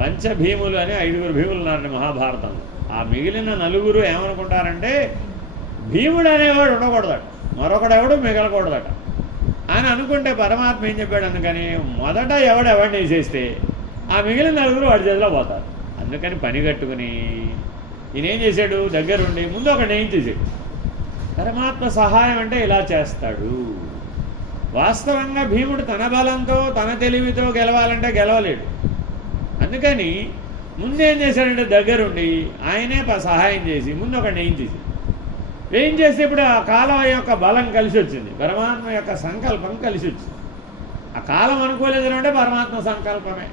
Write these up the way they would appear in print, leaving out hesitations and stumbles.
పంచభీములు అని 5 భీములు ఉన్నారండి మహాభారతంలో. ఆ మిగిలిన 4 ఏమనుకుంటారంటే భీముడు అనేవాడు ఉండకూడదట, మరొకడెవడు మిగలకూడదట అని అనుకుంటే పరమాత్మ ఏం చెప్పాడు, అందుకని మొదట ఎవడిని వేసేస్తే ఆ మిగిలిన 4 వాడి చేతిలో పోతారు. అందుకని పని కట్టుకుని ఈయనేం చేశాడు, దగ్గరుండి ముందు ఒకటి ఏం చేశాడు. పరమాత్మ సహాయం అంటే ఇలా చేస్తాడు. వాస్తవంగా భీముడు తన బలంతో తన తెలివితో గెలవాలంటే గెలవలేడు. అందుకని ముందేం చేశాడంటే దగ్గరుండి ఆయనే సహాయం చేసి ముందు ఒకటి ఏం చేస్తే ఇప్పుడు ఆ కాలం యొక్క బలం కలిసి వచ్చింది, పరమాత్మ యొక్క సంకల్పం కలిసి వచ్చింది. ఆ కాలం అనుకూలించడం అంటే పరమాత్మ సంకల్పమే.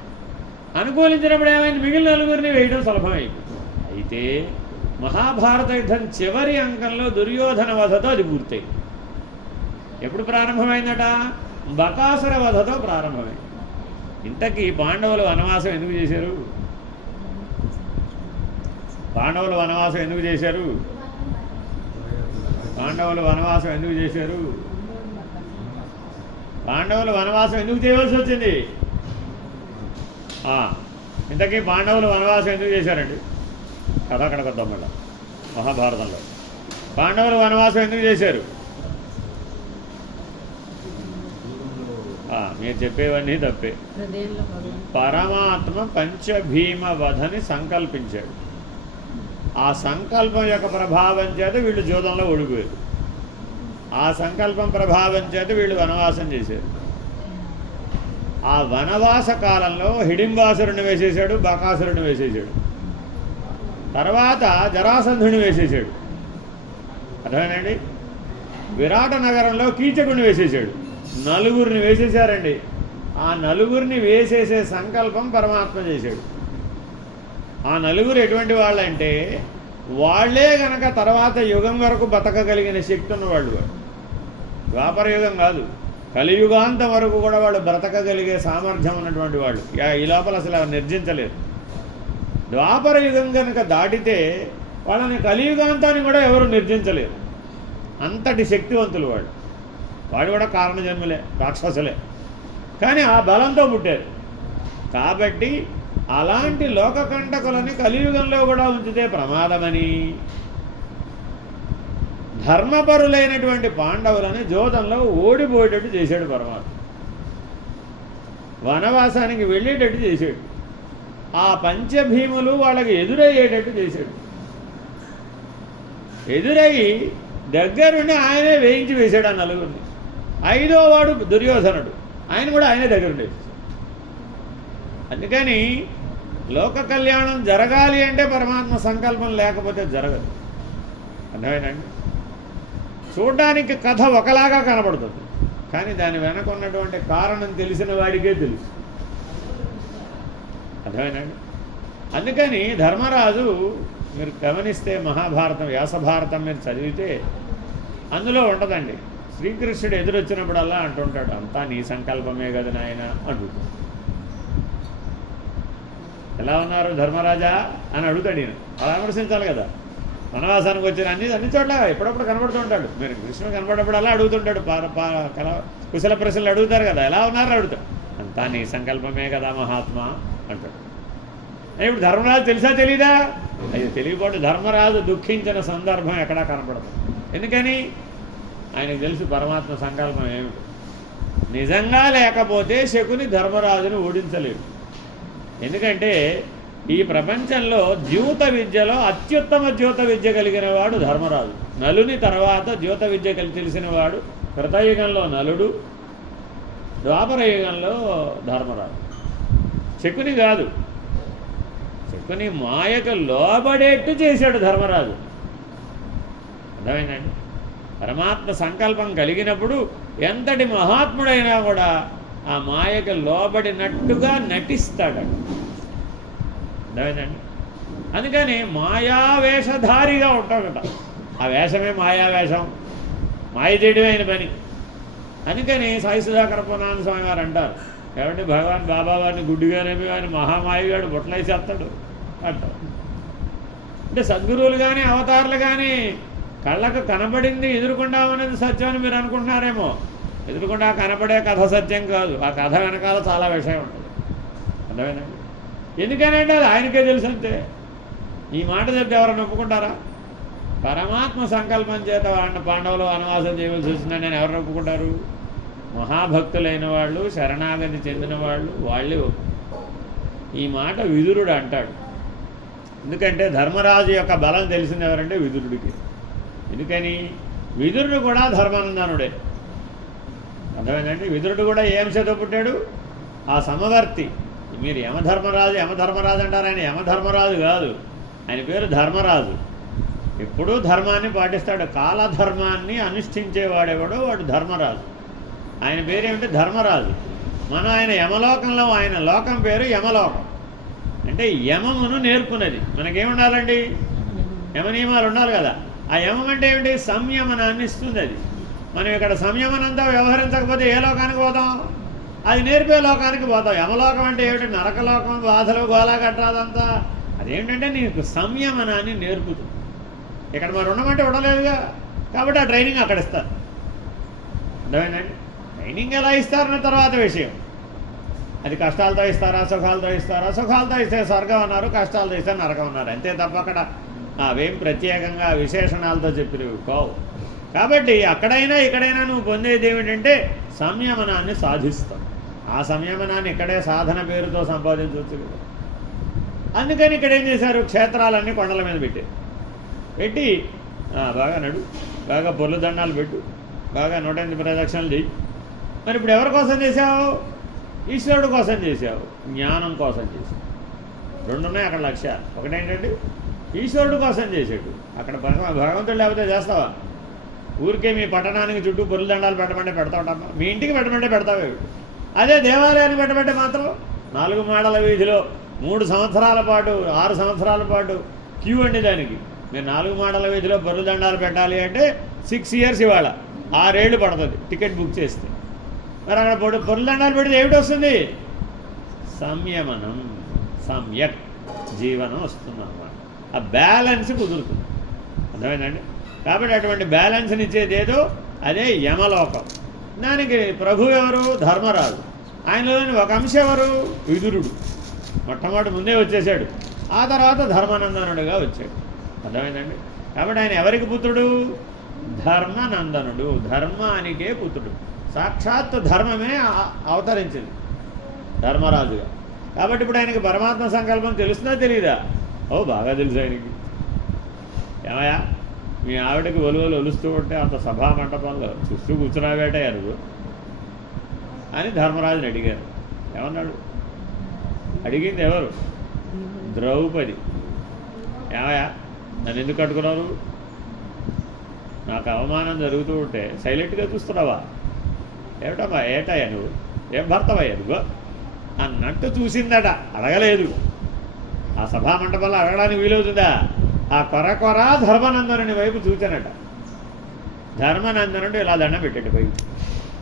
అనుకూలించినప్పుడు ఏమైంది, మిగిలిన 4 వేయడం సులభమైంది. అయితే మహాభారత యుద్ధం చివరి అంకంలో దుర్యోధన వధతో అది పూర్తయింది. ఎప్పుడు ప్రారంభమైందట, బకాసుర వధతో ప్రారంభమైంది. ఇంతకీ పాండవులు వనవాసం ఎందుకు చేశారు? పాండవులు వనవాసం ఎందుకు చేశారు? పాండవులు వనవాసం ఎందుకు చేశారు? పాండవులు వనవాసం ఎందుకు చేయవలసి వచ్చింది? ఇంతకీ పాండవులు వనవాసం ఎందుకు చేశారండి? కథ అక్కడికి వద్దాం మళ్ళా. మహాభారతంలో పాండవులు వనవాసం ఎందుకు చేశారు? మీరు చెప్పేవన్నీ తప్పే. పరమాత్మ పంచభీమ వధని సంకల్పించాడు. ఆ సంకల్పం యొక్క ప్రభావం చేత వీళ్ళు జూదంలో ఓడిపోయారు. ఆ సంకల్పం ప్రభావం చేత వీళ్ళు వనవాసం చేశారు. ఆ వనవాస కాలంలో హిడింబాసురుని వేసేశాడు, బకాసురుని వేసేశాడు, తర్వాత జరాసంధుని వేసేశాడు. అర్థమేనండి? విరాట నగరంలో కీచకుని వేసేశాడు. 4 వేసేశారండి. ఆ 4 వేసేసే సంకల్పం పరమాత్మ చేశాడు. ఆ 4 ఎటువంటి వాళ్ళంటే వాళ్లే గనక తర్వాత యుగం వరకు బతకగలిగిన శక్తి ఉన్నవాళ్ళు. ద్వాపర యుగం కాదు, కలియుగాంతం వరకు కూడా వాళ్ళు బ్రతకగలిగే సామర్థ్యం ఉన్నటువంటి వాళ్ళు. ఈ లోపల అసలు నిర్జించలేరు. ద్వాపర యుగం కనుక దాటితే వాళ్ళని కలియుగాంతాన్ని కూడా ఎవరు నిర్జించలేరు. అంతటి శక్తివంతులు వాళ్ళు. వాడు కూడా కారణజన్ములే, రాక్షసులే, కానీ ఆ బలంతో పుట్టారు. కాబట్టి అలాంటి లోకకంటకులని కలియుగంలో కూడా ఉంచితే ప్రమాదమని ధర్మపరులైనటువంటి పాండవులని జోదంలో ఓడిపోయేటట్టు చేశాడు పరమాత్మ. వనవాసానికి వెళ్ళేటట్టు చేశాడు. ఆ పంచభీములు వాళ్ళకి ఎదురయ్యేటట్టు చేశాడు. ఎదురయ్యి దగ్గరుండి ఆయనే వేయించి వేశాడు ఆ 4. 5వ వాడు దుర్యోధనుడు, ఆయన కూడా ఆయనే దగ్గరుండే. అందుకని లోక కళ్యాణం జరగాలి అంటే పరమాత్మ సంకల్పం లేకపోతే జరగదు. అర్థమేనండి? చూడ్డానికి కథ ఒకలాగా కనబడుతుంది, కానీ దాని వెనక ఉన్నటువంటి కారణం తెలిసిన వాడికే తెలుసు. అర్థమేనండి? అందుకని ధర్మరాజు, మీరు గమనిస్తే మహాభారతం వ్యాసభారతం మీరు చదివితే అందులో ఉండదండి. శ్రీకృష్ణుడు ఎదురొచ్చినప్పుడల్లా అంటుంటాడు, అంతా నీ సంకల్పమే కదా నాయన అంటుంటాడు. ఎలా ఉన్నారు ధర్మరాజా అని అడుగుతాడు ఈయన. అలా విమర్శించాలి కదా. వనవాసానికి వచ్చిన అన్ని చోట్ల ఎప్పుడప్పుడు కనబడుతూ ఉంటాడు. మీరు కృష్ణుడు కనబడినప్పుడు అలా అడుగుతుంటాడు. కుశల ప్రశ్నలు అడుగుతారు కదా, ఎలా ఉన్నారు అడుగుతాడు. అంతా నీ సంకల్పమే కదా మహాత్మా అంటాడు. ఇప్పుడు ధర్మరాజు తెలుసా తెలీదా? అది తెలియకపోతే ధర్మరాజు దుఃఖించిన సందర్భం ఎక్కడా కనపడదు. ఎందుకని? ఆయనకు తెలుసు పరమాత్మ సంకల్పం ఏమిటి. నిజంగా లేకపోతే శకుని ధర్మరాజును ఓడించలేడు. ఎందుకంటే ఈ ప్రపంచంలో ద్యూత విద్యలో అత్యుత్తమ ద్యూత విద్య కలిగిన వాడు ధర్మరాజు. నలుని తర్వాత ద్యూత విద్య తెలిసిన వాడు కృతయుగంలో నలుడు, ద్వాపర యుగంలో ధర్మరాజు. శకుని కాదు. శకుని మాయకు లోబడేట్టు చేశాడు ధర్మరాజు. అర్థమైందండి? పరమాత్మ సంకల్పం కలిగినప్పుడు ఎంతటి మహాత్ముడైనా కూడా ఆ మాయకు లోబడినట్టుగా నటిస్తాడు. అర్థమైందండి? అందుకని మాయావేషధారిగా ఉంటాడట. ఆ వేషమే మాయావేషం, మాయ చేయడమే ఆయన పని. అందుకని సాయి సుధాకర పురాణ స్వామి వారు అంటారు, ఏమంటే భగవాన్ బాబావారిని గుడ్డిగానేమి ఆయన మహామాయగాడు బొట్లైసేస్తాడు అంటారు. అంటే సద్గురువులు కానీ అవతారులు కానీ కళ్ళకు కనబడింది ఎదుర్కొండామనేది సత్యం అని మీరు అనుకుంటున్నారేమో. ఎదుర్కొండా కనబడే కథ సత్యం కాదు. ఆ కథ వెనకాల చాలా విషయం ఉంటుంది. అర్థమేనండి? ఎందుకనంటే అది ఆయనకే తెలుసు అంతే. ఈ మాట చెప్తే ఎవరైనా ఒప్పుకుంటారా? పరమాత్మ సంకల్పం చేత వాళ్ళని పాండవులు వనవాసం చేయవలసి వచ్చిందని నేను ఎవరు ఒప్పుకుంటారు? మహాభక్తులైన వాళ్ళు, శరణాగతి చెందిన వాళ్ళు, వాళ్ళే ఈ మాట విదురుడు అంటాడు. ఎందుకంటే ధర్మరాజు యొక్క బలం తెలిసింది ఎవరంటే విదురుడికి. ఎందుకని? విదురుడు కూడా ధర్మానందనుడే. అర్థమైందండి? విదురుడు కూడా ఏ అంశతో పుట్టాడు? ఆ సమవర్తి. మీరు యమధర్మరాజు అంటారు, ఆయన యమధర్మరాజు కాదు, ఆయన పేరు ధర్మరాజు. ఎప్పుడూ ధర్మాన్ని పాటిస్తాడు. కాలధర్మాన్ని అనుష్ఠించేవాడెవడో వాడు ధర్మరాజు. ఆయన పేరేమిటి? ధర్మరాజు. మనం ఆయన యమలోకంలో, ఆయన లోకం పేరు యమలోకం. అంటే యమమును నేర్పునది. మనకేముండాలండి? యమ నియమాలు ఉండాలి కదా. ఆ యమం అంటే ఏమిటి? సంయమనాన్ని ఇస్తుంది అది. మనం ఇక్కడ సంయమనంతో వ్యవహరించకపోతే ఏ లోకానికి పోతాం? అది నేర్పే లోకానికి పోతాం. యమలోకం అంటే ఏమిటి? నరకలోకం, బాధలు, గోలా కట్టాదంతా. అదేంటంటే నీకు సంయమనాన్ని నేర్పుతుంది. ఇక్కడ మరి ఉండమంటే ఉండలేదుగా, కాబట్టి ఆ ట్రైనింగ్ అక్కడ ఇస్తారు. అర్థమైందండి? ట్రైనింగ్ ఎలా ఇస్తారన్న తర్వాత విషయం. అది కష్టాలతో ఇస్తారా, సుఖాలతో ఇస్తారా? సుఖాలతో ఇస్తే స్వర్గం అన్నారు, కష్టాలతో ఇస్తే నరకం అన్నారు. అంతే తప్ప అక్కడ అవేం ప్రత్యేకంగా విశేషణాలతో చెప్పినవి కావు. కాబట్టి అక్కడైనా ఇక్కడైనా నువ్వు పొందేది ఏమిటంటే సంయమనాన్ని సాధిస్తావు. ఆ సంయమనాన్ని ఇక్కడే సాధన పేరుతో సంపాదించవచ్చు కదా. అందుకని ఇక్కడ ఏం చేశారు? క్షేత్రాలన్నీ కొండల మీద పెట్టి బాగా నడు, బాగా పొర్లు దండాలు పెట్టు, బాగా 108 ప్రదక్షిణలు చెయ్యి. మరి ఇప్పుడు ఎవరి కోసం చేశావు? ఈశ్వరుడు కోసం చేశావు, జ్ఞానం కోసం చేశావు. రెండు ఉన్నాయి అక్కడ లక్ష్యాలు. ఒకటేంటంటే ఈశ్వరుడు కోసం చేసాడు. అక్కడ భగవంతుడు లేకపోతే చేస్తావా? ఊరికే మీ పట్టణానికి చుట్టూ పొర్లు దండాలు పెట్టమంటే పెడతా ఉంటామా? మీ ఇంటికి పెట్టమంటే పెడతావే. అదే దేవాలయానికి పెట్టమంటే మాత్రం 4 మాడల వీధిలో 3 సంవత్సరాల పాటు 6 సంవత్సరాల పాటు క్యూ అండి దానికి. మీరు 4 మాడల వీధిలో పొర్లు దండాలు పెట్టాలి అంటే 6 ఇయర్స్, ఇవాళ 6 ఏళ్ళు పడుతుంది టికెట్ బుక్ చేస్తే. మరి అక్కడ పొర్లు దండాలు పెడితే ఏమిటి వస్తుంది? సంయమనం, సమ్యక్ జీవనం వస్తుంది అన్నమాట. ఆ బ్యాలెన్స్ కుదురుతుంది. అర్థమైందండి? కాబట్టి అటువంటి బ్యాలెన్స్ని ఇచ్చేది ఏదో అదే యమలోకం. దానికి ప్రభు ఎవరు? ధర్మరాజు. ఆయనలోని ఒక అంశం ఎవరు? విదురుడు. మొట్టమొదటి ముందే వచ్చేసాడు, ఆ తర్వాత ధర్మనందనుడుగా వచ్చాడు. అర్థమైందండి? కాబట్టి ఆయన ఎవరికి పుత్రుడు? ధర్మనందనుడు, ధర్మానికే పుత్రుడు. సాక్షాత్తు ధర్మమే అవతరించింది ధర్మరాజుగా. కాబట్టి ఇప్పుడు ఆయనకి పరమాత్మ సంకల్పం తెలుస్తుందా తెలీదా? ఓ బాగా తెలుసు ఆయనకి. ఏమయ్యా మీ ఆవిడకి ఒలువలు ఒలుస్తూ ఉంటే అంత సభా మంటపంలో చూస్తూ కూర్చున్నావేటయ్యారు అని ధర్మరాజుని అడిగారు. ఏమన్నాడు? అడిగింది ఎవరు? ద్రౌపది. ఏమయ్యా నన్ను ఎందుకు కట్టుకున్నారు? నాకు అవమానం జరుగుతూ ఉంటే సైలెంట్గా చూస్తున్నావా? ఏమిటమ్మా ఏటయ్యా నువ్వు? ఏం భర్తవయ్యా నువ్వు అన్నట్టు చూసిందట, అడగలేదు. ఆ సభా మంటపంలో అడగడానికి వీలవుతుందా? ఆ కొర ధర్మనందనుని వైపు చూచానట. ధర్మనందనుడు ఇలా దండం పెట్టాడు పైకి.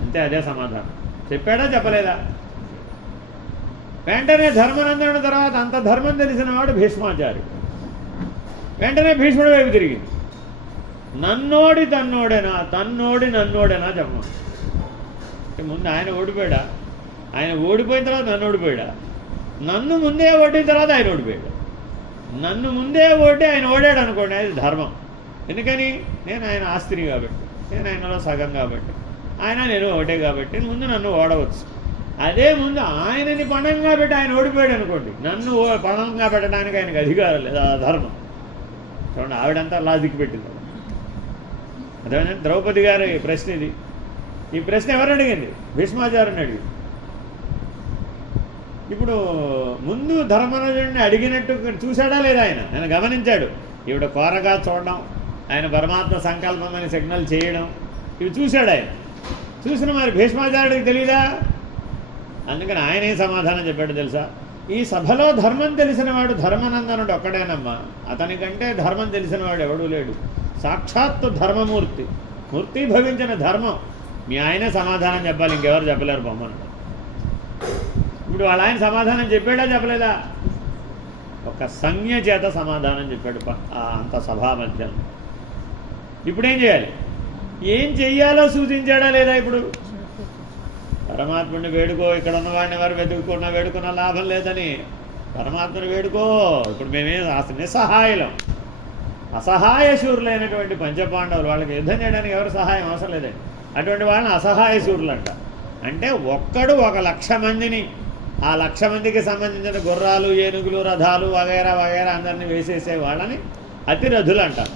అంతే, అదే సమాధానం. చెప్పాడా చెప్పలేదా? వెంటనే ధర్మనందనుడి తర్వాత అంత ధర్మం తెలిసిన వాడు భీష్మాచార్యుడు. వెంటనే భీష్ముడి వైపు తిరిగింది. నన్నోడి తన్నోడేనా, తన్నోడి నన్నోడేనా చెప్ప. ముందు ఆయన ఓడిపోయాడా? ఆయన ఓడిపోయిన తర్వాత నన్ను ఓడిపోయాడా? నన్ను ముందే ఓడిన తర్వాత ఆయన ఓడిపోయాడు. నన్ను ముందే ఓడి ఆయన ఓడాడు అనుకోండి, అది ధర్మం. ఎందుకని? నేను ఆయన ఆస్తిని కాబట్టి, నేను ఆయనలో సగం కాబట్టి, నేను ఒకటే కాబట్టి ముందు నన్ను ఓడవచ్చు. అదే ముందు ఆయనని పణంగా పెట్టి ఆయన ఓడిపోయాడు అనుకోండి, నన్ను పణంగా పెట్టడానికి ఆయనకు అధికారం లేదు. ఆ ధర్మం చూడండి. ఆవిడంతా లాజిక్ పెట్టింది. అదేవిధంగా ద్రౌపది గారి ప్రశ్న ఇది. ఈ ప్రశ్న ఎవరు అడిగింది? భీష్మాచార్యుని అడిగింది. ఇప్పుడు ముందు ధర్మరాజుని అడిగినట్టు చూశాడా లేదా? ఆయన గమనించాడు. ఈవిడ కోరగా చూడడం, ఆయన పరమాత్మ సంకల్పం అని సిగ్నల్ చేయడం, ఇవి చూశాడు ఆయన. చూసిన మరి భీష్మాచార్యుడికి తెలీదా? అందుకని ఆయనే సమాధానం చెప్పాడు తెలుసా? ఈ సభలో ధర్మం తెలిసినవాడు ధర్మనందనుడు ఒక్కడేనమ్మా. అతనికంటే ధర్మం తెలిసినవాడు ఎవడూ లేడు. సాక్షాత్తు ధర్మమూర్తి, మూర్తి భవించిన ధర్మం. మీ ఆయనే సమాధానం చెప్పాలి, ఇంకెవరు చెప్పలేరు బొమ్మను. ఇప్పుడు వాళ్ళ ఆయన సమాధానం చెప్పాడా చెప్పలేదా? ఒక సంజ్ఞ చేత సమాధానం చెప్పాడు అంత సభా మధ్యం. ఇప్పుడేం చేయాలి? ఏం చెయ్యాలో సూచించాడా లేదా? ఇప్పుడు పరమాత్ముడిని వేడుకో, ఇక్కడ ఉన్నవాడిని వారు వెతుక్కున్నా వేడుకున్న లాభం లేదని పరమాత్మను వేడుకో. ఇప్పుడు మేమే నిస్సహాయులం, అసహాయ శూరులైనటువంటి పంచపాండవులు, వాళ్ళకి యుద్ధం చేయడానికి ఎవరు సహాయం అవసరం లేదండి. అటువంటి వాళ్ళని అసహాయ శూరులు అంట. అంటే ఒక్కడు 1,00,000 మందిని, ఆ 1,00,000 మందికి సంబంధించిన గుర్రాలు, ఏనుగులు, రథాలు వగైరా వగైరా అందరినీ వేసేసే వాళ్ళని అతిరథులు అంటారు.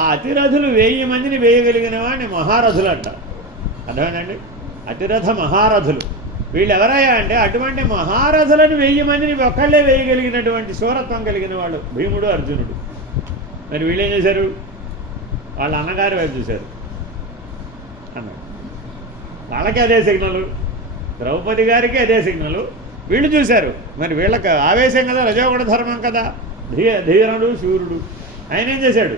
ఆ అతిరథులు 1000 మందిని వేయగలిగిన వాడిని మహారథులు అంటారు. అర్థమేనండి? అతిరథ మహారథులు వీళ్ళు ఎవరయ్యా అంటే అటువంటి మహారథులను 1000 మందిని ఒక్కళ్ళే వేయగలిగినటువంటి శూరత్వం కలిగిన వాళ్ళు భీముడు, అర్జునుడు. మరి వీళ్ళు ఏం చేశారు? వాళ్ళ అన్నగారి వైపు చూశారు అన్నాడు. వాళ్ళకి అదే సిగ్నలు, ద్రౌపది గారికి అదే సిగ్నలు, వీళ్ళు చూశారు. మరి వీళ్ళకి ఆవేశం కదా, రజోగుణ ధర్మం కదా, ధీరుడు శూరుడు. ఆయన ఏం చేశాడు?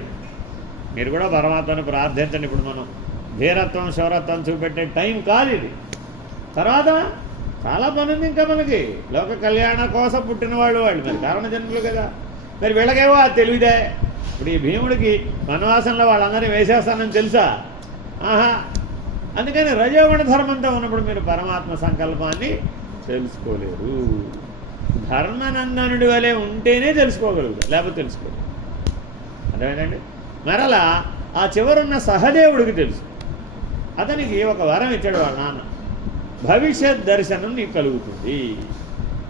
మీరు కూడా పరమాత్మను ప్రార్థించండి. ఇప్పుడు మనం ధీరత్వం శౌరత్వం చూపెట్టే టైం కాదు ఇది. తర్వాత చాలా పని ఉంది ఇంకా మనకి. లోక కళ్యాణ కోసం పుట్టిన వాళ్ళు మరి కారణ జన్ములు కదా. మరి వీళ్ళకేవో అది తెలివిదే. ఇప్పుడు ఈ భీముడికి వనవాసంలో వాళ్ళందరినీ వేసేస్తానని తెలుసా? ఆహా. అందుకని రజోగుణ ధర్మంతో ఉన్నప్పుడు మీరు పరమాత్మ సంకల్పాన్ని తెలుసుకోలేరు. ధర్మనందనుడి వలె ఉంటేనే తెలుసుకోగలుగుతారు, లేకపోతే తెలుసుకోలేరు. అర్థమేనండి? మరలా ఆ చివరున్న సహదేవుడికి తెలుసు. అతనికి ఒక వరం ఇచ్చాడు వాళ్ళ నాన్న, భవిష్యత్ దర్శనం నీకు కలుగుతుంది.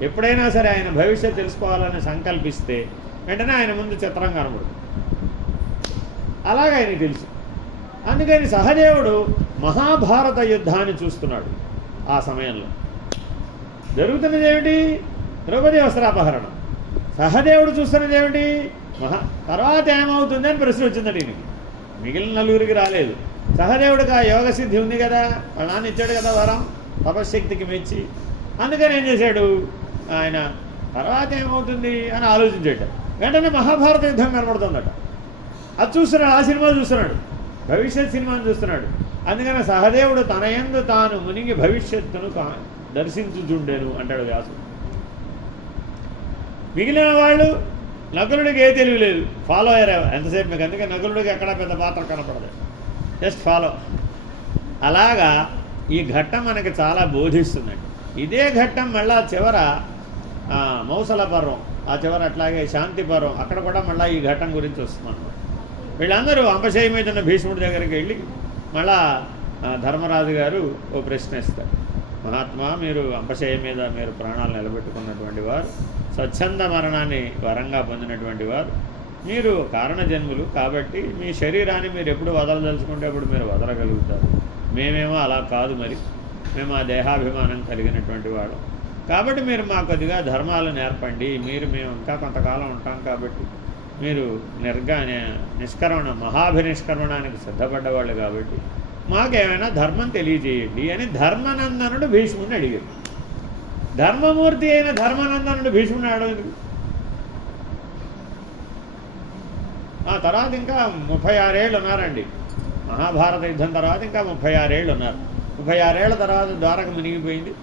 ఎప్పుడైనా సరే ఆయన భవిష్యత్ తెలుసుకోవాలని సంకల్పిస్తే వెంటనే ఆయన ముందు చిత్రం కనబడుతుంది. అలాగే ఆయనకి తెలుసు. అందుకని సహదేవుడు మహాభారత యుద్ధాన్ని చూస్తున్నాడు. ఆ సమయంలో జరుగుతున్నది ఏమిటి? ద్రౌపది వస్త్రాపహరణం. సహదేవుడు చూస్తున్నది ఏమిటి? తర్వాత ఏమవుతుంది అని ప్రశ్న వచ్చిందండి ఈయనకి. మిగిలిన నలుగురికి రాలేదు. సహదేవుడికి ఆ యోగ సిద్ధి ఉంది కదా, వాళ్ళ నాన్న ఇచ్చాడు కదా వరం, తపశ్శక్తికి మెచ్చి. అందుకని ఏం చేశాడు ఆయన? తర్వాత ఏమవుతుంది అని ఆలోచించాడు. వెంటనే మహాభారత యుద్ధం కనబడుతుందట. అది చూస్తున్నాడు, ఆ సినిమా చూస్తున్నాడు, భవిష్యత్ సినిమాను చూస్తున్నాడు. అందుకని సహదేవుడు తన యందు తాను మునిగి భవిష్యత్తును దర్శించుచుండెను అంటాడు వ్యాసుడు. మిగిలిన వాళ్ళు నకులుడికి ఏ తెలివి లేదు, ఫాలో అయ్యారు ఎంతసేపు మీకు. అందుకే నకులుడికి ఎక్కడ పెద్ద పాత్ర కనపడదు, జస్ట్ ఫాలో. అలాగా ఈ ఘట్టం మనకి చాలా బోధిస్తుందండి. ఇదే ఘట్టం మళ్ళా చివర మౌసల పర్వం, ఆ చివర అట్లాగే శాంతి పర్వం, అక్కడ కూడా మళ్ళీ ఈ ఘట్టం గురించి వస్తున్నాను. వీళ్ళందరూ అంపశయ్య మీద ఉన్న భీష్ముడి దగ్గరికి వెళ్ళి మళ్ళా ధర్మరాజు గారు ఓ ప్రశ్న ఇస్తారు. మహాత్మా, మీరు అంపశయ్య మీద మీరు ప్రాణాలు నిలబెట్టుకున్నటువంటి వారు, స్వచ్ఛంద మరణాన్ని వరంగా పొందినటువంటి వారు, మీరు కారణజన్ములు కాబట్టి మీ శరీరాన్ని మీరు ఎప్పుడు వదలదలుచుకుంటే అప్పుడు మీరు వదలగలుగుతారు. మేమేమో అలా కాదు, మరి మేము ఆ దేహాభిమానం కలిగినటువంటి వాడు కాబట్టి మీరు మాకు కొద్దిగా ధర్మాలు నేర్పండి. మేము ఇంకా కొంతకాలం ఉంటాం కాబట్టి మీరు నిష్కర్మణ మహాభినిష్కర్మణానికి సిద్ధపడ్డవాళ్ళు కాబట్టి మాకేమైనా ధర్మం తెలియజేయండి అని ధర్మనందనుడు భీష్ముడిని అడిగాడు. ధర్మమూర్తి అయిన ధర్మనందనుడు భీష్ముడిని అడగదు. ఆ తర్వాత ఇంకా 36 ఏళ్ళు ఉన్నారండి. మహాభారత యుద్ధం తర్వాత ఇంకా 36 ఏళ్ళు ఉన్నారు. 36 ఏళ్ల తర్వాత ద్వారక మునిగిపోయింది.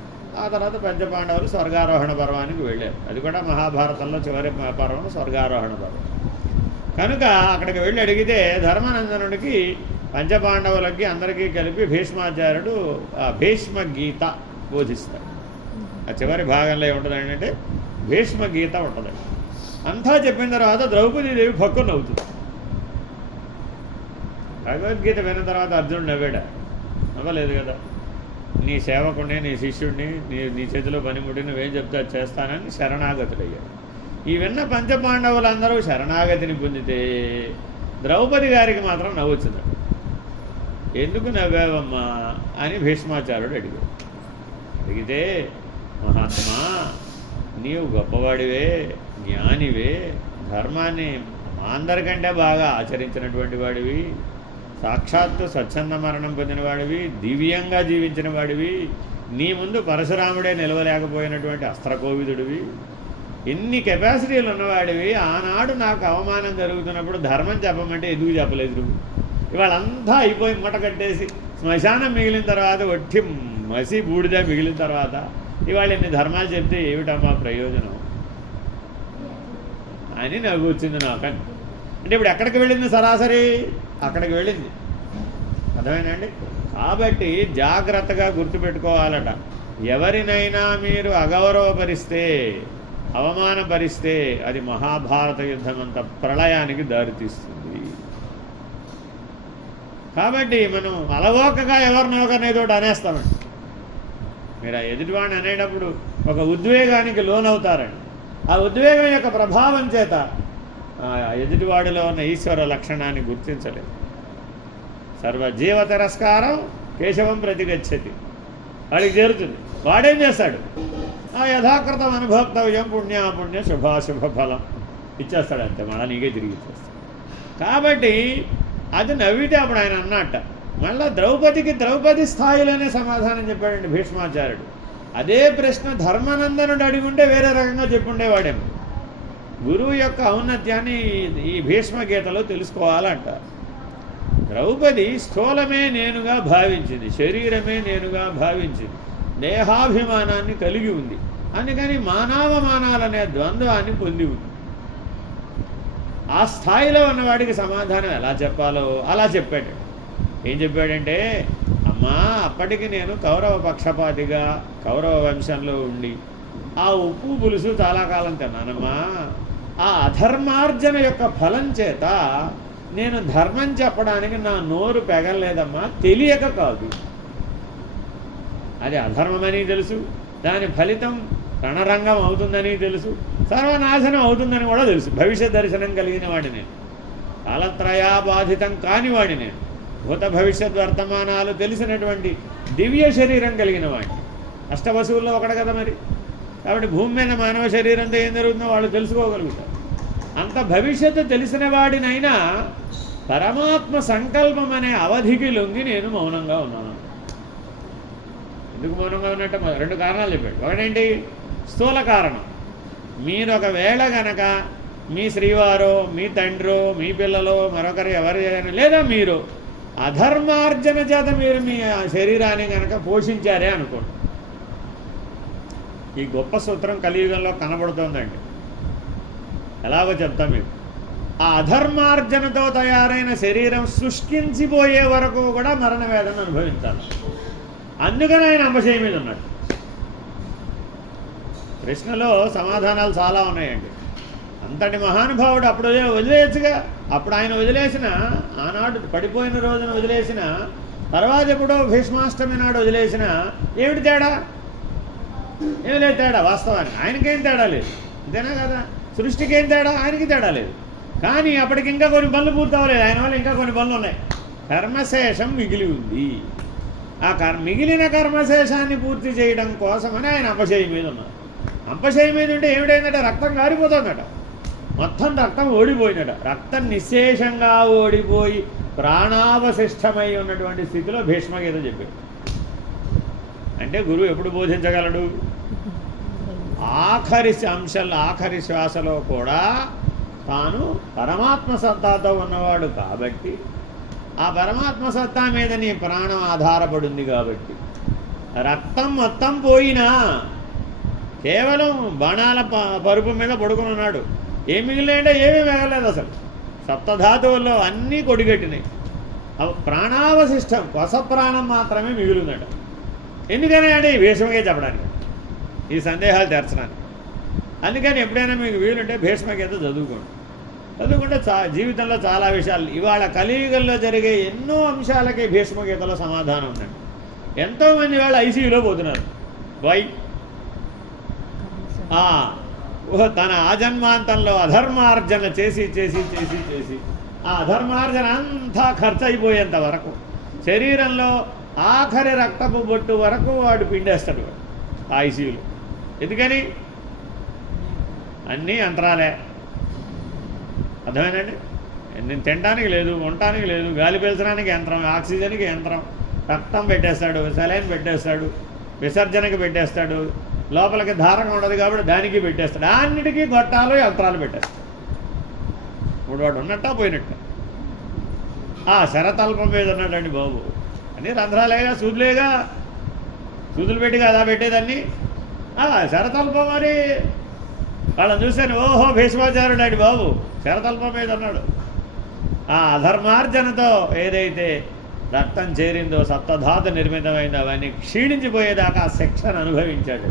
ఆ తర్వాత పంచపాండవులు స్వర్గారోహణ పర్వానికి వెళ్ళారు. అది కూడా మహాభారతంలో చివరి పర్వం స్వర్గారోహణ పర్వం. కనుక అక్కడికి వెళ్ళి అడిగితే ధర్మనందనుడికి పంచపాండవులకి అందరికీ కలిపి భీష్మాచార్యుడు భీష్మ గీత బోధిస్తాడు. ఆ చివరి భాగంలో ఏముంటుంది అంటే భీష్మ గీత ఉంటుంది. అంతా చెప్పిన తర్వాత ద్రౌపదీదేవి పక్కన నవ్వుతుంది. భగవద్గీత విన్న తర్వాత అర్జునుడు నవ్వాడా? నవ్వలేదు కదా. నీ సేవకుడిని, నీ శిష్యుడిని, నీ చేతిలో పనిముడి నువ్వేం చెప్తే చేస్తానని శరణాగతుడయ్యాడు. ఈ విన్న పంచపాండవులందరూ శరణాగతిని పొందితే ద్రౌపది గారికి మాత్రం నవ్వొచ్చింది. ఎందుకు నవ్వావమ్మా అని భీష్మాచార్యుడు అడిగాడు. అడిగితే, మహాత్మా, నీవు గొప్పవాడివే, జ్ఞానివే, ధర్మాన్ని అందరికంటే బాగా ఆచరించినటువంటి వాడివి, సాక్షాత్తు స్వచ్ఛంద మరణం పొందిన వాడివి, దివ్యంగా జీవించిన వాడివి, నీ ముందు పరశురాముడే నిలవలేకపోయినటువంటి అస్త్రకోవిదుడివి, ఎన్ని కెపాసిటీలు ఉన్నవాడివి. ఆనాడు నాకు అవమానం జరుగుతున్నప్పుడు ధర్మం చెప్పమంటే ఎందుకు చెప్పలేదు నువ్వు? ఇవాళంతా అయిపోయి మూట కట్టేసి శ్మశానం మిగిలిన తర్వాత ఒట్టి మసి బూడిద మిగిలిన తర్వాత ఇవాళ ఇన్ని ధర్మాలు చెప్తే ఏమిటమ్మా ప్రయోజనం అని నాకు వచ్చింది. నాకని అంటే ఇప్పుడు ఎక్కడికి వెళ్ళింది? సరాసరి అక్కడికి వెళ్ళింది. అర్థమేనండి? కాబట్టి జాగ్రత్తగా గుర్తుపెట్టుకోవాలట. ఎవరినైనా మీరు అగౌరవపరిస్తే అవమానపరిస్తే అది మహాభారత యుద్ధం అంత ప్రళయానికి దారితీస్తుంది. కాబట్టి మనం అలవోకగా ఎవరినో ఒకరిని ఏదో అనేస్తామండి. మీరు ఆ ఎదుటివాడిని అనేటప్పుడు ఒక ఉద్వేగానికి లోనవుతారండి. ఆ ఉద్వేగం యొక్క ప్రభావం చేత ఎదుటివాడిలో ఉన్న ఈశ్వర లక్షణాన్ని గుర్తించలేదు. సర్వజీవ తిరస్కారం కేశవం ప్రతిగచ్చతి, వాడికి చేరుతుంది. వాడేం చేస్తాడు? ఆ యథాకృతం అనుభోక్తవ్యం పుణ్యాపుణ్య శుభాశుభ ఫలం ఇచ్చేస్తాడు, అంతే, మళ్ళీ నీకే తిరిగి ఇచ్చేస్తాడు. కాబట్టి అది నవ్వితే అప్పుడు ఆయన అన్నట్ట. మళ్ళీ ద్రౌపదికి ద్రౌపది స్థాయిలోనే సమాధానం చెప్పాడండి భీష్మాచార్యుడు. అదే ప్రశ్న ధర్మనందనుడు అడిగుంటే వేరే రకంగా చెప్పుండేవాడేమో. గురువు యొక్క ఔన్నత్యాన్ని ఈ భీష్మగీతలో తెలుసుకోవాలంటారు. ద్రౌపది స్థూలమే నేనుగా భావించింది, శరీరమే నేనుగా భావించింది, దేహాభిమానాన్ని కలిగి ఉంది. అందుకని మానవమానాలనే ద్వంద్వాన్ని పొంది ఉంది. ఆ స్థాయిలో ఉన్నవాడికి సమాధానం ఎలా చెప్పాలో అలా చెప్పాడు. ఏం చెప్పాడంటే, అమ్మా, అప్పటికి నేను కౌరవ పక్షపాతిగా కౌరవ వంశంలో ఉండి ఆ ఉప్పు పులుసు చాలా కాలం తిన్నానమ్మా. ఆ అధర్మార్జన యొక్క ఫలం చేత నేను ధర్మం చెప్పడానికి నా నోరు పెగలేదమ్మా, తెలియక కాదు. అది అధర్మమని తెలుసు, దాని ఫలితం రణరంగం అవుతుందని తెలుసు, సర్వనాశనం అవుతుందని కూడా తెలుసు. భవిష్యత్ దర్శనం కలిగిన వాడి నేను, కాలత్రయాబాధితం కానివాడి నేను, భూత భవిష్యత్ వర్తమానాలు తెలిసినటువంటి దివ్య శరీరం కలిగిన వాడిని. అష్టవసువుల్లో ఒకటి కదా మరి. కాబట్టి భూమి మీద మానవ శరీరంతో ఏం జరుగుతుందో వాళ్ళు తెలుసుకోగలుగుతారు. అంత భవిష్యత్తు తెలిసిన వాడినైనా పరమాత్మ సంకల్పం అనే అవధికి లొంగి నేను మౌనంగా ఉన్నాను. ఎందుకు మౌనంగా ఉన్నట్టు రెండు కారణాలు చెప్పాడు. ఒకటేంటి? స్థూల కారణం. మీరు ఒకవేళ గనక మీ శ్రీవారో, మీ తండ్రో, మీ పిల్లలో, మరొకరు ఎవరు లేదా మీరు అధర్మార్జన చేత మీరు మీ శరీరాన్ని కనుక పోషించారే అనుకోండి. ఈ గొప్ప సూత్రం కలియుగంలో కనబడుతోందండి. ఎలాగో చెప్తాం మీకు. ఆ అధర్మార్జనతో తయారైన శరీరం శుష్కించిపోయే వరకు కూడా మరణ వేదన అనుభవించాలి. అందుకని ఆయన అంబశయ మీద ఉన్నాడు. ప్రశ్నలో సమాధానాలు చాలా ఉన్నాయండి. అంతటి మహానుభావుడు అప్పుడు వదిలేయచ్చుగా. అప్పుడు ఆయన వదిలేసిన, ఆనాడు పడిపోయిన రోజున వదిలేసిన, తర్వాత ఎప్పుడో భీష్మాష్టమి నాడు వదిలేసిన, ఏమిటి తేడా? ఏమి లేదు తేడా. వాస్తవానికి ఆయనకేం తేడా లేదు, అంతేనా కదా? సృష్టికి ఏం తేడా? ఆయనకి తేడా లేదు. కానీ అప్పటికి ఇంకా కొన్ని పనులు పూర్తి అవ్వలేదు. ఆయన వల్ల ఇంకా కొన్ని పనులు ఉన్నాయి. కర్మశేషం మిగిలి ఉంది. ఆ మిగిలిన కర్మశేషాన్ని పూర్తి చేయడం కోసమని ఆయన అంపశయ మీద ఉన్నారు. అంపశయ మీద ఉంటే ఏమిటైందట? రక్తం కారిపోతుందట. మొత్తం రక్తం ఓడిపోయిందట. రక్తం నిశ్శేషంగా ఓడిపోయి ప్రాణావశిష్టమై ఉన్నటువంటి స్థితిలో భీష్మగీత చెప్పాడు. అంటే గురువు ఎప్పుడు బోధించగలడు? ఆఖరి అంశాలు, ఆఖరి శ్వాసలో కూడా తాను పరమాత్మ సత్తాతో ఉన్నవాడు కాబట్టి, ఆ పరమాత్మ సత్తా మీద నీ ప్రాణం ఆధారపడింది కాబట్టి, రక్తం మొత్తం పోయినా కేవలం బాణాల పరుపు మీద పడుకుని ఉన్నాడు. ఏం మిగిలినాయంటే ఏమీ మిగలేదు. అసలు సప్తధాతువుల్లో అన్నీ కొడిగట్టినాయి. ప్రాణావశిష్టం, కొస ప్రాణం మాత్రమే మిగిలిందట. ఎందుకని అంటే ఈ భీష్మగీత చెప్పడానికి, ఈ సందేహాలు తీర్చడానికి. అందుకని ఎప్పుడైనా మీకు వీలుంటే భీష్మగీత చదువుకోండి. చదువుకుంటే జీవితంలో చాలా విషయాలు, ఇవాళ కలియుగంలో జరిగే ఎన్నో అంశాలకి భీష్మగీతలో సమాధానం ఉందండి. ఎంతోమంది వాళ్ళు ఐసీయూలో పోతున్నారు. వై? తన ఆజన్మాంతంలో అధర్మార్జన చేసి చేసి చేసి చేసి ఆ అధర్మార్జన అంతా ఖర్చు అయిపోయేంత వరకు, శరీరంలో ఆఖరి రక్తపు బొట్టు వరకు వాడు పిండేస్తాడు ఐసీయూలో. ఎందుకని? అన్నీ యంత్రాలే. అర్థమైందండి? నేను తినడానికి లేదు, ఉండటానికి లేదు, గాలి పీల్చడానికి యంత్రం, ఆక్సిజన్కి యంత్రం, రక్తం పెట్టేస్తాడు, సెలైన్ పెట్టేస్తాడు, విసర్జనకి పెట్టేస్తాడు, లోపలికి దారంగా ఉండదు కాబట్టి దానికి పెట్టేస్తాడు. అన్నిటికీ గొట్టాలు, యంత్రాలు పెట్టేస్తాడు. ఇప్పుడు వాడు ఉన్నట్టా పోయినట్ట. శరతల్పం మీద ఉన్నాడండి బాబు. అన్నీ రంధ్రాలేగా, సూదులేగా, సూదులు పెట్టి కదా పెట్టేదాన్ని. శరతల్పం మరి వాళ్ళని చూశాను, ఓహో భీష్మాచార్యుడు అండి బాబు, శరతల్పం మీద ఉన్నాడు. ఆ అధర్మార్జనతో ఏదైతే రక్తం చేరిందో, సప్తధాతు నిర్మితమైందో అవన్నీ క్షీణించిపోయేదాకా ఆ శిక్షను అనుభవించాడు.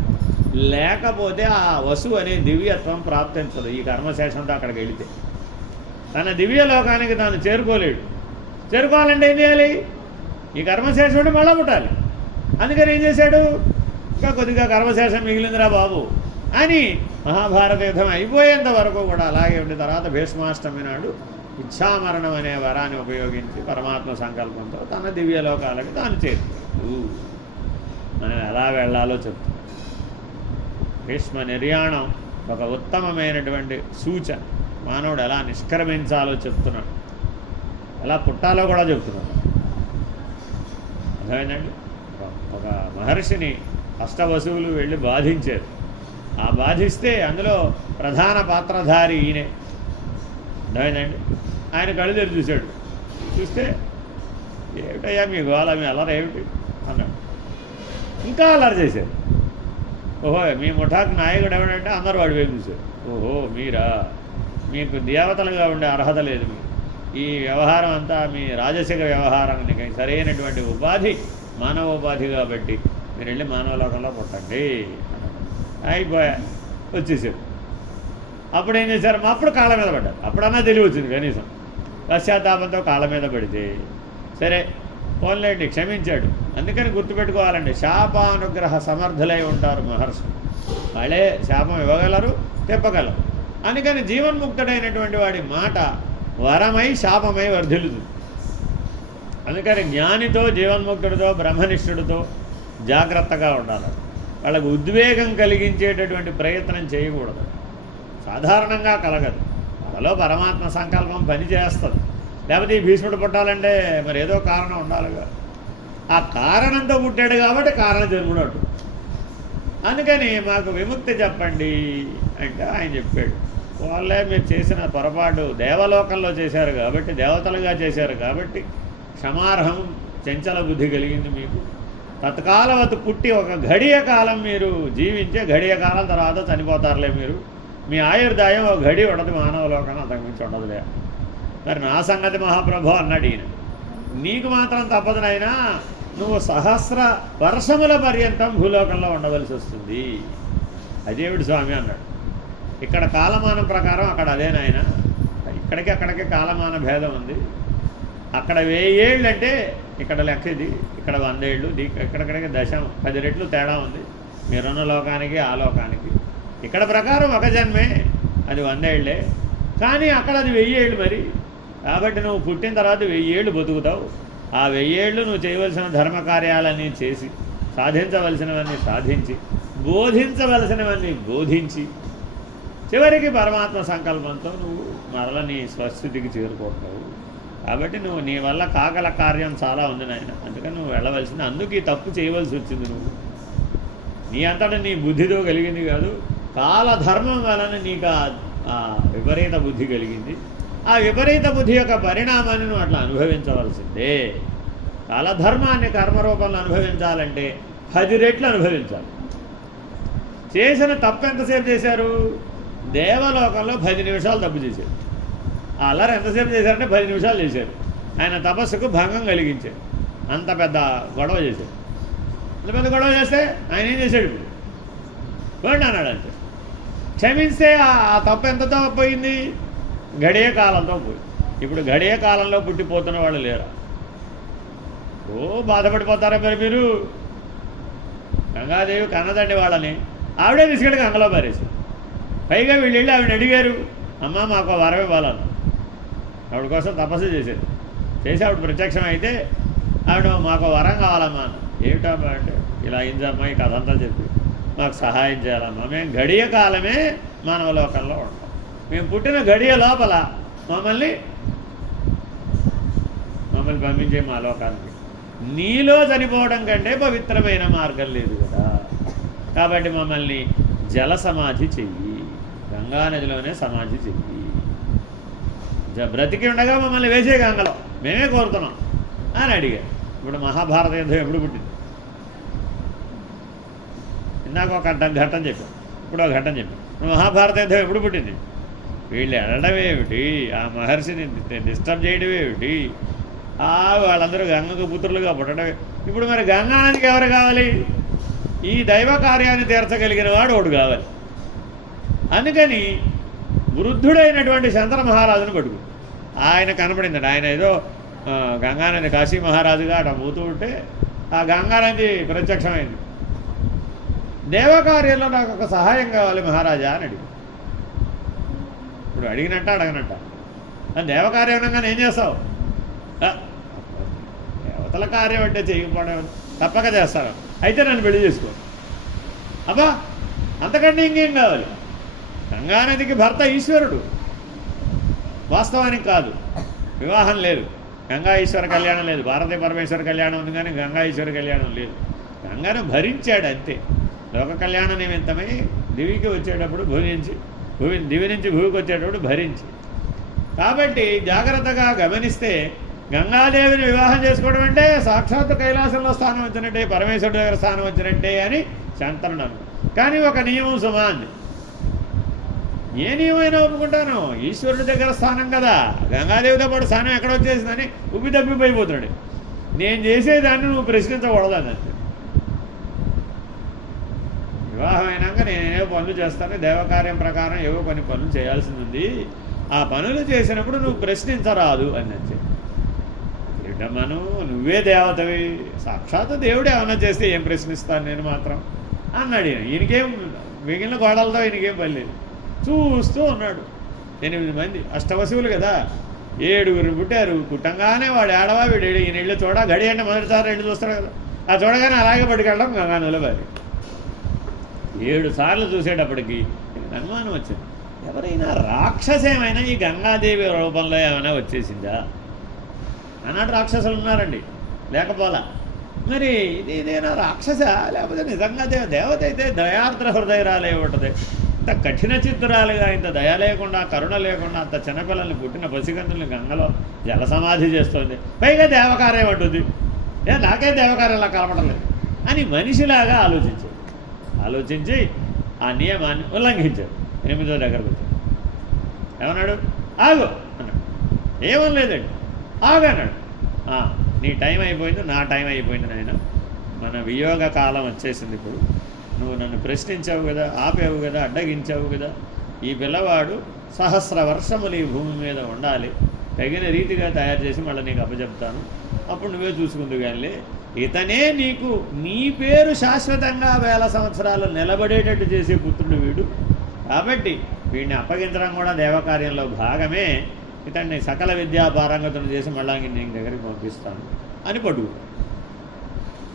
లేకపోతే ఆ వసువు అనే దివ్యత్వం ప్రాప్తించదు ఈ కర్మశేషంతో అక్కడికి వెళితే. తన దివ్యలోకానికి తాను చేరుకోలేడు. చేరుకోవాలంటే ఏం చేయాలి? ఈ కర్మశేషుడు మళ్ళా పుట్టాలి. అందుకని ఏం చేశాడు? ఇంకా కొద్దిగా కర్మశేషం మిగిలిందిరా బాబు అని మహాభారత యుద్ధం అయిపోయేంత వరకు కూడా అలాగే ఉండి తర్వాత భీష్మాష్టమి నాడు ఇచ్ఛామరణం అనే వరాన్ని ఉపయోగించి పరమాత్మ సంకల్పంతో తన దివ్యలోకాలకి తాను చేరుకోడు. మనం ఎలా వెళ్ళాలో చెప్తాం. భీష్మ నిర్యాణం ఒక ఉత్తమమైనటువంటి సూచన. మానవుడు ఎలా నిష్క్రమించాలో చెప్తున్నాడు, ఎలా పుట్టాలో కూడా చెప్తున్నాడు. అర్థమైందండి? ఒక మహర్షిని అష్టవసువులు వెళ్ళి బాధించారు. ఆ బాధిస్తే అందులో ప్రధాన పాత్రధారి ఈయనే. అర్థమైందండి? ఆయన కళ్ళు తెరి చూశాడు. చూస్తే ఏమిటయ్యా మీ గోళ, మీ అల్లరి ఏమిటి అన్నాడు. ఇంకా అల్లరి చేశారు. ఓహో మీ ముఠాకు నాయకుడు ఎవడంటే అందరూ వాడి వైపు చూశారు. ఓహో మీరా, మీకు దేవతలుగా ఉండే అర్హత లేదు. ఈ వ్యవహారం అంతా మీ రాజసిక వ్యవహారానికి సరైనటువంటి ఉపాధి మానవ ఉపాధి కాబట్టి మీరు వెళ్ళి మానవ లోకంలో పుట్టండి అయిపోయా. వచ్చేసారు. అప్పుడు ఏం చేశారు? అప్పుడు కాళ్ళ మీద పడ్డారు. అప్పుడన్నా తెలివి వచ్చింది కనీసం. పశ్చాత్తాపంతో కాళ్ళ మీద పడితే సరే పోన్లేండి క్షమించాడు. అందుకని గుర్తుపెట్టుకోవాలండి, శాపానుగ్రహ సమర్థులై ఉంటారు మహర్షులు. వాళ్ళే శాపం ఇవ్వగలరు, తెప్పగలరు. అందుకని జీవన్ముక్తుడైనటువంటి వాడి మాట వరమై శాపమై వర్ధిల్లుతుంది. అందుకని జ్ఞానితో, జీవన్ముక్తుడితో, బ్రహ్మనిష్ఠుడితో జాగ్రత్తగా ఉండాలి. వాళ్ళకు ఉద్వేగం కలిగించేటటువంటి ప్రయత్నం చేయకూడదు. సాధారణంగా కలగదు. వాళ్ళలో పరమాత్మ సంకల్పం పనిచేస్తుంది. లేకపోతే ఈ భీష్ముడు పుట్టాలంటే మరి ఏదో కారణం ఉండాలిగా. ఆ కారణంతో పుట్టాడు కాబట్టి కారణ జన్ముడు అంటు. అందుకని మాకు విముక్తి చెప్పండి అంటే ఆయన చెప్పాడు, వాళ్ళే మీరు చేసిన పొరపాటు దేవలోకంలో చేశారు కాబట్టి, దేవతలుగా చేశారు కాబట్టి క్షమార్హం, చంచల బుద్ధి కలిగింది మీకు. తత్కాలవత్ పుట్టి ఒక ఘడియ కాలం మీరు జీవించే, ఘడియ కాలం తర్వాత చనిపోతారులే మీరు. మీ ఆయుర్దాయం ఒక ఘడి ఉండదు మానవలోకంలో, అంతకుమించి ఉండదులే. మరి నా సంగతి మహాప్రభు అన్నాడు ఈయన. నీకు మాత్రం తప్పదునైనా, నువ్వు సహస్ర వర్షముల పర్యంతం భూలోకంలో ఉండవలసి వస్తుంది. అదేవిడు స్వామి అన్నాడు. ఇక్కడ కాలమానం ప్రకారం అక్కడ అదేనాయన, ఇక్కడికి అక్కడికి కాలమాన భేదం ఉంది. అక్కడ 1000 ఏళ్ళు అంటే ఇక్కడ లెక్క ఇది, ఇక్కడ 100 ఏళ్ళు, ఇక్కడిక్కడికి 10 రెట్లు తేడా ఉంది మీరున్న లోకానికి ఆ లోకానికి. ఇక్కడ ప్రకారం ఒక జన్మే, అది 100 ఏళ్ళే, కానీ అక్కడ అది 1000 ఏళ్ళు మరి. కాబట్టి నువ్వు పుట్టిన తర్వాత 1000 ఏళ్ళు బతుకుతావు. ఆ 1000 ఏళ్ళు నువ్వు చేయవలసిన ధర్మకార్యాలన్నీ చేసి, సాధించవలసినవన్నీ సాధించి, బోధించవలసినవన్నీ బోధించి, చివరికి పరమాత్మ సంకల్పంతో నువ్వు మరల నీ స్వస్థితికి చేరుకుంటావు. కాబట్టి నువ్వు నీ వల్ల కాగల కార్యం చాలా ఉంది నాయన, అందుకని నువ్వు వెళ్ళవలసింది. అందుకు ఈ తప్పు చేయవలసి వచ్చింది. నువ్వు నీ అంతటా నీ బుద్ధితో కలిగింది కాదు, కాలధర్మం వలన నీకు ఆ విపరీత బుద్ధి కలిగింది. ఆ విపరీత బుద్ధి యొక్క పరిణామాన్ని నువ్వు అట్లా అనుభవించవలసిందే. కాలధర్మాన్ని కర్మరూపంలో అనుభవించాలంటే 10 రెట్లు అనుభవించాలి. చేసిన తప్పు ఎంతసేపు చేశారు? దేవలోకంలో 10 నిమిషాలు తప్పు చేశారు. ఆ అల్లరి ఎంతసేపు చేశారంటే 10 నిమిషాలు చేశారు. ఆయన తపస్సుకు భంగం కలిగించారు. అంత పెద్ద గొడవ చేశారు. అంత పెద్ద గొడవ చేస్తే ఆయన ఏం చేశాడు? ఇప్పుడు పోండి అన్నాడు అంతే. క్షమిస్తే ఆ తప్పు ఎంతతో పోయింది? గడియ కాలంతో పోయింది. ఇప్పుడు గడియ కాలంలో పుట్టిపోతున్న వాళ్ళు లేరా? బాధపడిపోతారా మరి మీరు? గంగాదేవి కన్నదండి వాళ్ళని, ఆవిడే తీసుకెళ్ళి గంగలో పారేశారు. పైగా వీళ్ళు వెళ్ళి ఆవిడ అడిగారు, అమ్మ మాకు వరం ఇవ్వాలన్న. ఆవిడ కోసం తపస్సు చేశారు. చేసి ఆవిడ ప్రత్యక్షం అయితే ఆవిడ మాకు వరం కావాలమ్మా అన్న. ఏమిటమ్మా అంటే, ఇలా అయిందమ్మా, ఈ కథ అంతా చెప్పి మాకు సహాయం చేయాలమ్మా. మేము గడియ కాలమే మానవలోకంలో ఉంటాం. మేము పుట్టిన గడియ లోపల మమ్మల్ని పంపించే మా లోకానికి. నీలో చనిపోవడం కంటే పవిత్రమైన మార్గం లేదు కదా. కాబట్టి మమ్మల్ని జల సమాధి చెయ్యి, గంగానదిలోనే సమాధి చెయ్యి. బ్రతికి ఉండగా మమ్మల్ని వేసే గంగలో మేమే కోరుతున్నాం అని అడిగారు. ఇప్పుడు మహాభారత యుద్ధం ఎప్పుడు పుట్టింది? ఇందాక ఒక ఘట్టం చెప్పాను, ఇప్పుడు ఒక ఘట్టం చెప్పాను. ఇప్పుడు మహాభారత యుద్ధం ఎప్పుడు పుట్టింది? వీళ్ళు వెళ్ళడం ఏమిటి, ఆ మహర్షిని డిస్టర్బ్ చేయడం ఏమిటి, వాళ్ళందరూ గంగకు పుత్రులుగా పుట్టడమే. ఇప్పుడు మరి గంగానదికి ఎవరు కావాలి? ఈ దైవ కార్యాన్ని తీర్చగలిగిన వాడు ఒకడు కావాలి. అందుకని వృద్ధుడైనటువంటి శంకర మహారాజును పట్టుకు ఆయన కనపడిందండి. ఆయన ఏదో గంగానది కాశీ మహారాజుగా అట్లా పోతూ ఉంటే ఆ గంగానది ప్రత్యక్షమైంది. దేవకార్యంలో నాకు ఒక సహాయం కావాలి మహారాజా అని అడిగి. ఇప్పుడు అడిగినట్ట అడగనట్ట దేవకార్యం అనగానే ఏం చేస్తావు? దేవతల కార్యం అంటే చేయకపోవడం తప్పక చేస్తాను. అయితే నన్ను పెళ్లి చేసుకో. అబ్బా అంతకంటే ఇంకేం కావాలి? గంగానదికి భర్త ఈశ్వరుడు. వాస్తవానికి కాదు, వివాహం లేదు, గంగా ఈశ్వర కళ్యాణం లేదు. భారతీ పరమేశ్వర కళ్యాణం ఉంది కానీ గంగా ఈశ్వర కళ్యాణం లేదు. గంగను భరించాడు అంతే. లోక కళ్యాణ నిమిత్తమై దివికి వచ్చేటప్పుడు భువించి, దివి నుంచి భూమికి వచ్చేటప్పుడు భరించి. కాబట్టి జాగ్రత్తగా గమనిస్తే గంగాదేవిని వివాహం చేసుకోవడం అంటే సాక్షాత్తు కైలాసంలో స్థానం వచ్చినట్టే, పరమేశ్వరుడు దగ్గర స్థానం వచ్చినట్టే అని శంకరుడు అన్నాడు. కానీ ఒక నియమం సుమా అంది. ఏ నియమైనా ఒప్పుకుంటాను, ఈశ్వరుడి దగ్గర స్థానం కదా, గంగాదేవితో పాటు స్థానం ఎక్కడ వచ్చేసిందని ఉబ్బి తప్పిపోయిపోతున్నాడు. నేను చేసేదాన్ని నువ్వు ప్రశ్నించకూడదని. వివాహం అయినాక నేనేవో పనులు చేస్తాను, దేవకార్యం ప్రకారం ఏవో కొన్ని పనులు చేయాల్సింది ఉంది, ఆ పనులు చేసినప్పుడు నువ్వు ప్రశ్నించరాదు అని చెప్పి. ఇటమ్మను నువ్వే దేవతవి, సాక్షాత్ దేవుడు ఏమన్నా చేస్తే ఏం ప్రశ్నిస్తాను నేను మాత్రం అన్నాడు. ఈయనకేం మిగిలిన గోడలతో ఈయనకేం పర్లేదు, చూస్తూ ఉన్నాడు. 8 మంది అష్టవశువులు కదా, 7గురు పుట్టారు. పుట్టంగానే వాడు ఏడవా వీడు ఈయన ఇళ్ళు చూడ గడి అంటే మొదటిసారి ఇళ్ళు చూస్తాడు కదా, ఆ చూడగానే అలాగే పట్టుకెళ్ళడం గంగానదిలో బారి. 7 సార్లు చూసేటప్పటికి అనుమానం వచ్చింది, ఎవరైనా రాక్షసేమైనా ఈ గంగాదేవి రూపంలో ఏమైనా వచ్చేసిందా? ఆనాడు రాక్షసులు ఉన్నారండి, లేకపోలా. మరి ఇదేనా రాక్షస, లేకపోతే నిజంగా దేవత అయితే దయార్ద్ర హృదయరాలే ఉంటుంది. ఇంత కఠిన చిత్తురాలుగా, ఇంత దయ లేకుండా, కరుణ లేకుండా, అంత చిన్నపిల్లల్ని పుట్టిన పసిగంతుల్ని గంగలో జల సమాధి చేస్తుంది, పైగా దేవకార్యం అంటుంది. నాకే దేవకార్యంలా కలపడం లేదు అని మనిషిలాగా ఆలోచించి ఆ నియమాన్ని ఉల్లంఘించాడు. 8వ దగ్గరకు వచ్చాడు. ఏమన్నాడు? ఆగు అన్నాడు. ఏమనలేదండి, ఆగు అన్నాడు. నీ టైం అయిపోయింది, నా టైం అయిపోయింది నాయన, మన వియోగ కాలం వచ్చేసింది. ఇప్పుడు నువ్వు నన్ను ప్రశ్నించావు కదా, ఆపావు కదా, అడ్డగించావు కదా, ఈ పిల్లవాడు సహస్ర వర్షములు ఈ భూమి మీద ఉండాలి, తగిన రీతిగా తయారు చేసి మళ్ళీ నీకు అప్పచెప్తాను, అప్పుడు నువ్వే చూసుకుందు. కానీ ఇతనే నీకు నీ పేరు శాశ్వతంగా 1000 సంవత్సరాలు నిలబడేటట్టు చేసే పుత్రుడు వీడు. కాబట్టి వీడిని అప్పగించడం కూడా దేవకార్యంలో భాగమే. ఇతన్ని సకల విద్యా పారంగతులు చేసి మళ్ళా నేను దగ్గరికి పంపిస్తాను అని పడుగు.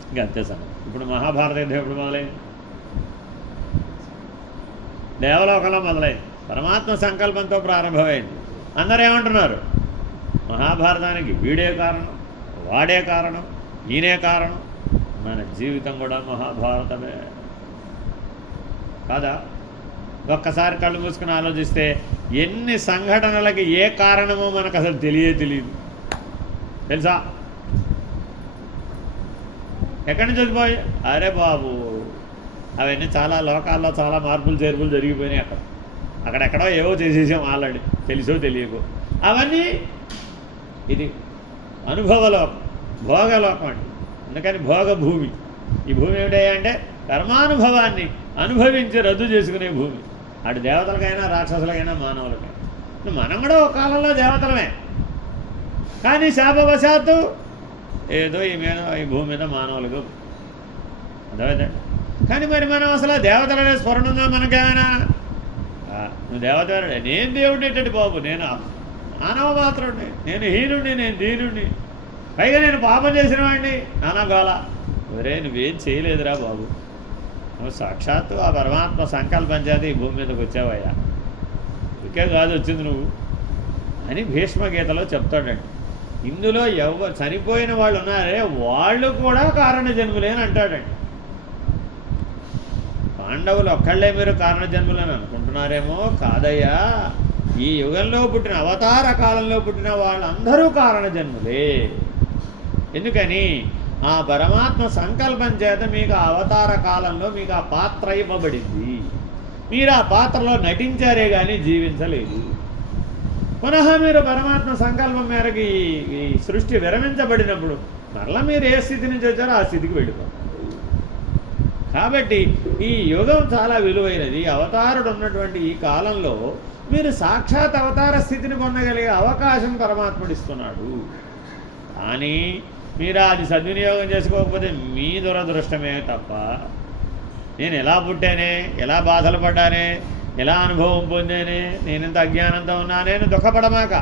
ఇంకా అంతే సార్. ఇప్పుడు మహాభారత యుద్ధం ఎప్పుడు మొదలైంది? దేవలోకంలో మొదలైంది, పరమాత్మ సంకల్పంతో ప్రారంభమైంది. అందరూ ఏమంటున్నారు? మహాభారతానికి వీడే కారణం, వాడే కారణం, ఈయనే కారణం. మన జీవితం కూడా మహాభారతమే కాదా? ఒక్కసారి కళ్ళు మూసుకుని ఆలోచిస్తే ఎన్ని సంఘటనలకి ఏ కారణమో మనకు అసలు తెలియదు. తెలుసా? ఎక్కడి నుంచి వచ్చిపోయి? అరే బాబు, అవన్నీ చాలా లోకాల్లో చాలా మార్పులు చేర్పులు జరిగిపోయినాయి. అక్కడెక్కడో ఏవో చేసేసాం ఆల్రెడీ, తెలుసో తెలియకో. అవన్నీ ఇది అనుభవలోకం, భోగలోకం అండి. అందుకని భోగభూమి. ఈ భూమి ఏమిటంటే కర్మానుభవాన్ని అనుభవించి రద్దు చేసుకునే భూమి. అటు దేవతలకైనా, రాక్షసులకైనా, మానవులకైనా. మనం కూడా ఒక కాలంలో దేవతలమే, కానీ శాపవశాత్తు ఏదో ఈ భూమి మీద మానవులకు అర్థమైందండి. కానీ మరి మనం అసలు దేవతలనే స్మరణ ఉందా మనకేమైనా? నువ్వు దేవత, నేను దేవుడిని ఏంటంటే బాబు, నేను మానవ మాత్రుడిని, నేను హీనుడిని, నేను దీనుడిని, పైగా నేను పాపం చేసిన వాడిని, నానాగోళ. ఒరే నువ్వేం చేయలేదురా బాబు, నువ్వు సాక్షాత్తు ఆ పరమాత్మ సంకల్పం చేత ఈ భూమి మీదకి వచ్చావయ్యా, ఇంకే కాదు వచ్చింది నువ్వు అని భీష్మగీతలో చెప్తాడండి. ఇందులో చనిపోయిన వాళ్ళు ఉన్నారే వాళ్ళు కూడా కారణ జన్ములే అని అంటాడండి. పాండవులు ఒక్కళ్ళే మీరు కారణ జన్ములని అనుకుంటున్నారేమో, కాదయ్యా, ఈ యుగంలో పుట్టిన అవతార కాలంలో పుట్టిన వాళ్ళందరూ కారణ జన్ములే. ఎందుకని? ఆ పరమాత్మ సంకల్పం చేత మీకు ఆ అవతార కాలంలో మీకు ఆ పాత్ర ఇవ్వబడింది. మీరు ఆ పాత్రలో నటించారే కానీ జీవించలేదు. పునః మీరు పరమాత్మ సంకల్పం మేరకు ఈ సృష్టి విరమించబడినప్పుడు మరలా మీరు ఏ స్థితి నుంచి వచ్చారో ఆ స్థితికి వెళ్ళిపోతారు. కాబట్టి ఈ యుగం చాలా విలువైనది. అవతారుడు ఉన్నటువంటి ఈ కాలంలో మీరు సాక్షాత్ అవతార స్థితిని పొందగలిగే అవకాశం పరమాత్ముడిస్తున్నాడు. కానీ మీరు అది సద్వినియోగం చేసుకోకపోతే మీ దురదృష్టమే తప్ప, నేను ఎలా పుట్టానే, ఎలా బాధలు పడ్డానే, ఎలా అనుభవం పొందానే, నేనెంత అజ్ఞానంతో ఉన్నానే అని దుఃఖపడమాక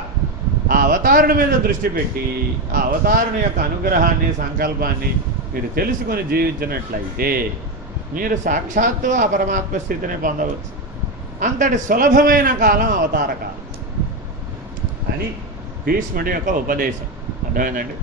ఆ అవతారుని మీద దృష్టి పెట్టి ఆ అవతారుని యొక్క అనుగ్రహాన్ని, సంకల్పాన్ని మీరు తెలుసుకొని జీవించినట్లయితే మీరు సాక్షాత్తు ఆ పరమాత్మ స్థితిని పొందవచ్చు. అంతటి సులభమైన కాలం అవతార కాలం అని భీష్ముడి యొక్క ఉపదేశం. అర్థమైందండి?